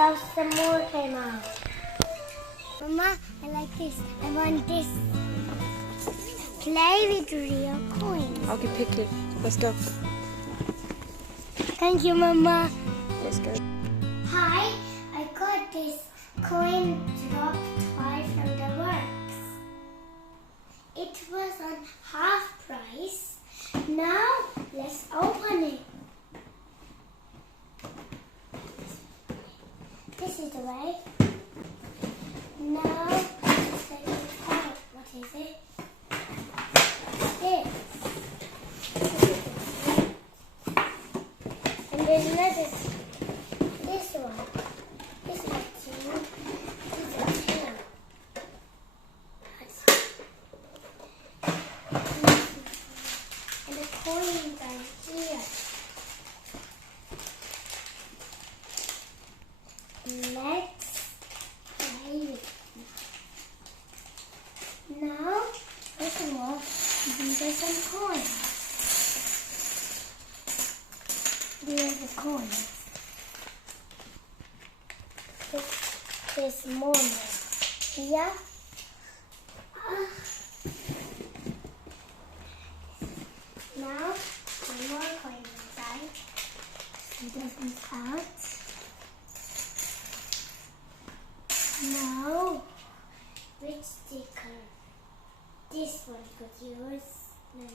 So some more came out. Mama, I like this. I want this. Play with real coins. Okay, pick it. Let's go. Thank you, Mama. Let's go. Hi, I got this coin drop toy from the works. It was on half price. Now let's open it. This is the way. Now let's take it out. What is it? This. And there's another. This one. This one too. This one too. And the coins are here. Let's play with it. Now, first of all, these are some coins. These are the coins. There's more here. Now, one more coin inside. It doesn't out. Now, which sticker? This one could use. No.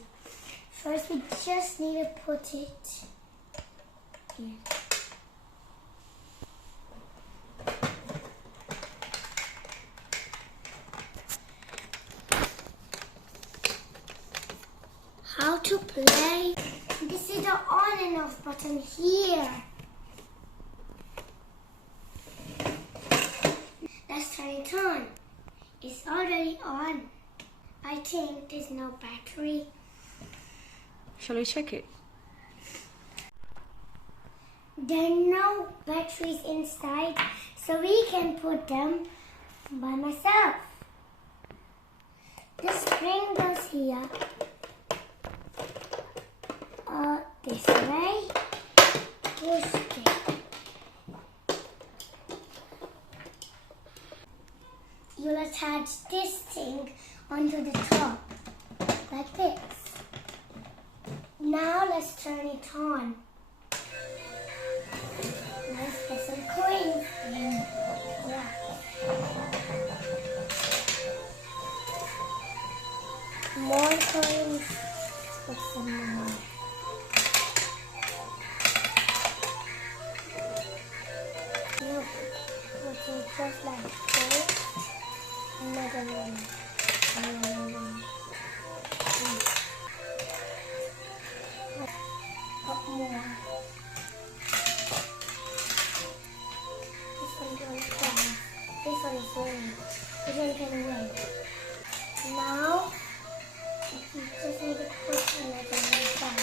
First, we just need to put it here. How to play? This is the on and off button here. Let's turn it on. It's already on. I think there's no battery. Shall we check it? There are no batteries inside, so we can put them by myself. The spring goes here. This way. Push it. You'll attach this thing onto the top, like this. Now let's turn it on. Let's get some coins in. Yeah. More coins. Put some more. Look, put it just like this. Another one. Another one. Put more. This one goes down. This one is rolling. This one can wait. Now, you just need to put another one down.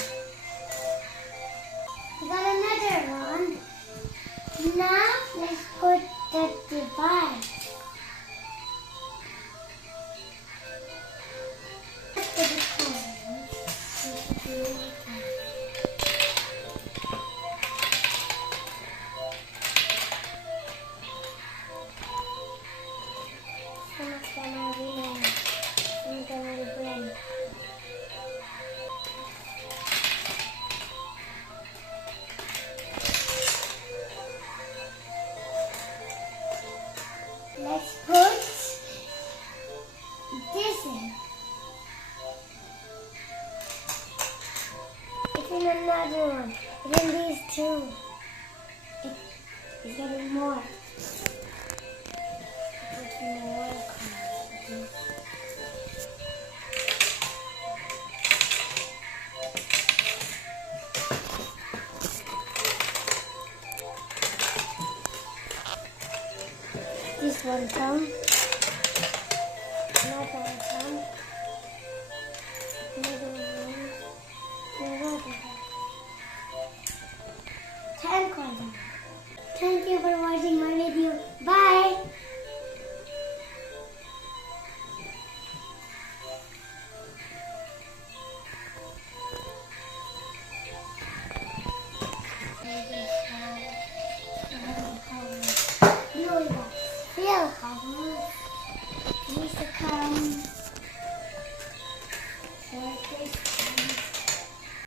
We got another one. Now, let's put the device. Let's put this in. It's in another one. It's in these two. It's getting more. Put more cards. This one come. Another one come. Another one. Another one. 10 coins. Thank you for watching my video. Bye. This is how real house. Please come.